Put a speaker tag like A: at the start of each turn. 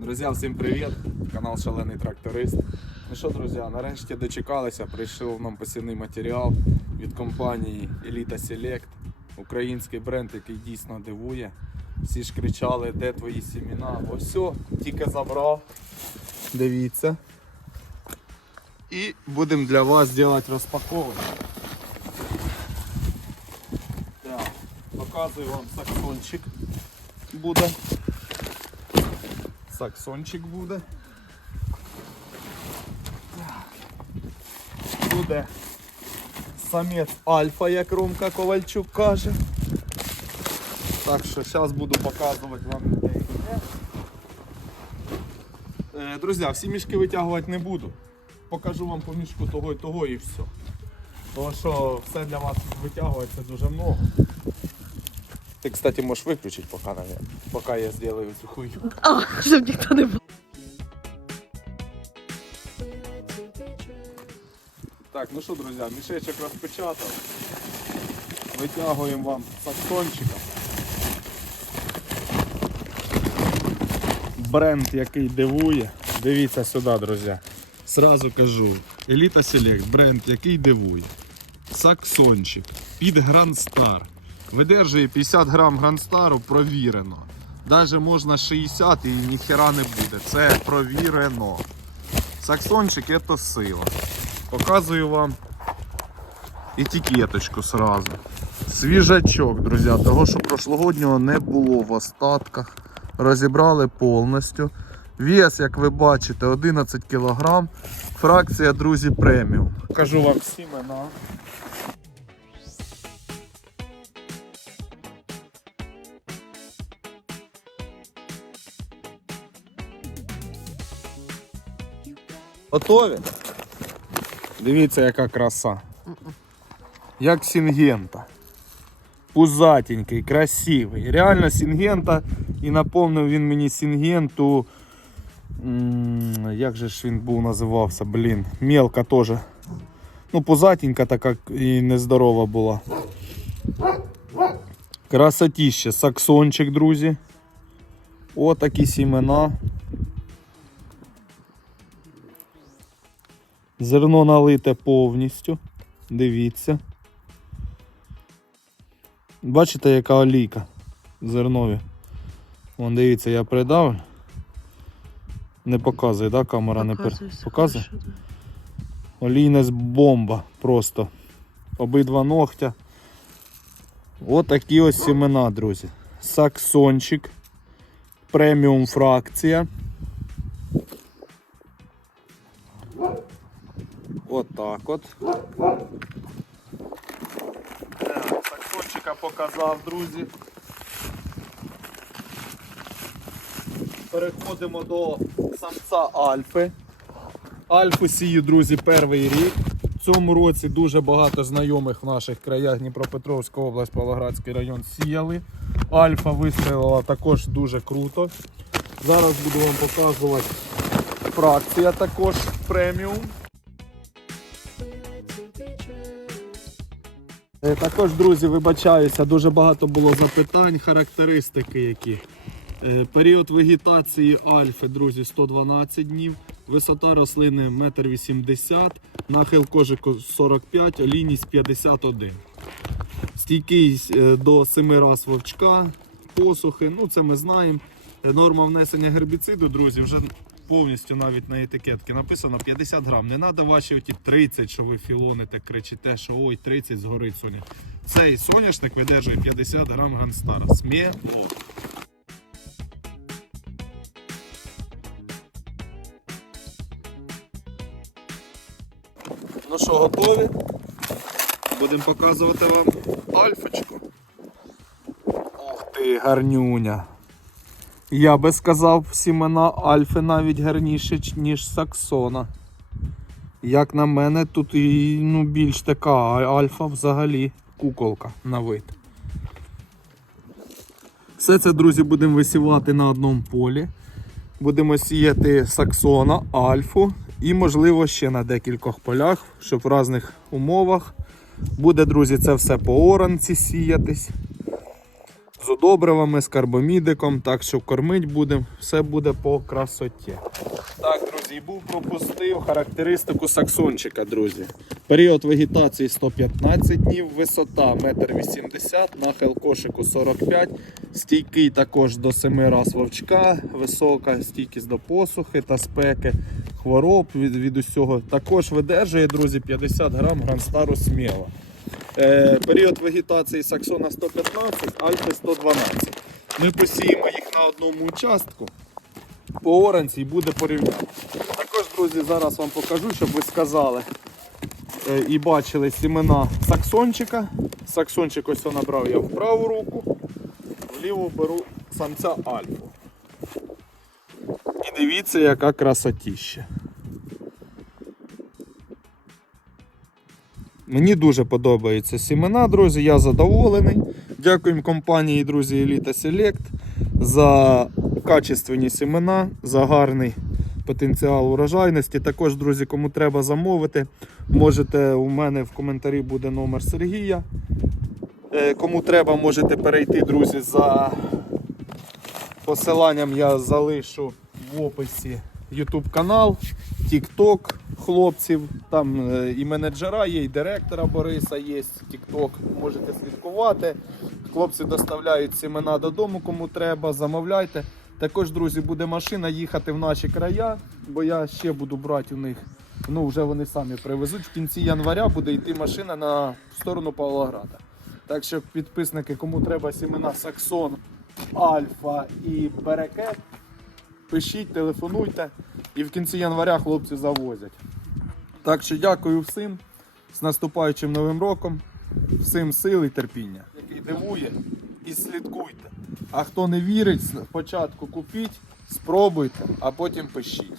A: Друзі, всім привіт! Канал Шалений Тракторист. Ну що, друзі, нарешті дочекалися, прийшов нам посівний матеріал від компанії Elita Select. Український бренд, який дійсно дивує. Всі ж кричали, де твої сіміна. Ось тільки забрав. Дивіться. І будемо для вас робити розпаковку. Так, показую вам саксончик буде. Саксончик буде. Буде самець альфа, як Ромка Ковальчук каже. Так що зараз буду показувати вам людей. Е, Друзі, всі мішки витягувати не буду. Покажу вам по мішку того і того і все. Тому що все для вас витягувати це дуже много. Ти, кстати, можеш виключити поки, наверное, поки я зроблю цю хуйню.
B: А, щоб ніхто не був.
A: Так, ну що, друзі, мішечок розпечатав. Витягуємо вам саксончика. Бренд, який дивує. Дивіться сюди, друзі. Сразу кажу. Elita Select, бренд, який дивує. Саксончик під Грандстар. Видержує 50 грам Грандстару, провірено. Даже можна 60 і ніхера не буде. Це провірено. Саксончик це сила. Показую вам етикеточку сразу. Свіжачок, друзі, того, що прошлогоднього не було в остатках. Розібрали повністю. Вес, як ви бачите, 11 кг. Фракція, друзі, преміум. Покажу вам сімена. Готові? Дивіться, яка краса. Як сінгента. Пузатенький, красивий. Реально сінгента. І наповнив він мені сінгенту. Як же ж він був називався, блін. Мелка теж. Ну, пузатенька така і нездорова була. Красотіще, саксончик, друзі. Отакі сімена. Зерно налите повністю. Дивіться. Бачите, яка олійка зернові. Вон дивіться, я придав. Не показує, да, камера не пер... показує? Олійність бомба просто. Обидва ногтя. Отакі ось сімена, друзі. Саксончик. Преміум фракція. От так от. Саксончика показав, друзі. Переходимо до самця Альфи. Альфу сію, друзі, перший рік. В цьому році дуже багато знайомих в наших краях Дніпропетровська область, Павлоградський район сіяли. Альфа вистрілила також дуже круто. Зараз буду вам показувати фракція також преміум. Також, друзі, вибачаюся, дуже багато було запитань, характеристики які. Е, Період вегетації альфи, друзі, 112 днів, висота рослини 1,80 м, нахил кожику 45, олійність 51. Стійкість е, до 7 раз вовчка, посухи, ну це ми знаємо. Е, Норма внесення гербіциду, друзі, вже повністю навіть на етикетці написано 50 грам. Не треба ваші оті 30, що ви філоните, кричите, що ой, 30 згорить соня. Цей соняшник видержує 50 грам ганстара. Сміло. Ну що, готові? Будемо показувати вам альфочку. Ух ти, гарнюня. Я би сказав, сімена Альфи навіть гарніше, ніж Саксона. Як на мене, тут і ну, більш така, Альфа взагалі куколка на вид. Все це, друзі, будемо висівати на одному полі. Будемо сіяти Саксона, Альфу і, можливо, ще на декількох полях, щоб в різних умовах. Буде, друзі, це все по оранці сіятись. З удобривами, з карбомідиком, так що кормить будемо, все буде по красоті. Так, друзі, був пропустив характеристику саксончика, друзі. Період вегетації 115 днів, висота 1,80 м, нахил кошику 45 стійкий також до 7 раз вовчка, висока стійкість до посухи та спеки, хвороб від, від усього. Також видержує, друзі, 50 грам гранстару сміло. Е, період вегетації саксона 115, альфи 112. Ми посіємо їх на одному участку по оранці і буде порівняння. Також, друзі, зараз вам покажу, щоб ви сказали е, і бачили сімена саксончика. Саксончик ось набрав я в праву руку, в ліву беру самця альфу. І дивіться, яка красотіща. Мені дуже подобаються сімена, друзі. Я задоволений. Дякуємо компанії, друзі, Elite Select за качественні сімена, за гарний потенціал урожайності. Також, друзі, кому треба замовити, можете у мене в коментарі буде номер Сергія. Е, Кому треба, можете перейти, друзі, за посиланням я залишу в описі YouTube канал, TikTok хлопців. Там е, і менеджера є, і директора Бориса є. TikTok можете слідкувати. Хлопці доставляють семена додому, кому треба, замовляйте. Також, друзі, буде машина їхати в наші края, бо я ще буду брати у них. Ну, вже вони самі привезуть. В кінці января буде йти машина на сторону Павлограда. Так що підписники, кому треба сімена Саксон, Альфа і Берекет, пишіть, телефонуйте. І в кінці января хлопці завозять. Так що дякую всім з наступаючим новим роком. Всім сил і терпіння. Який дивує, і слідкуйте. А хто не вірить, спочатку купіть, спробуйте, а потім пишіть.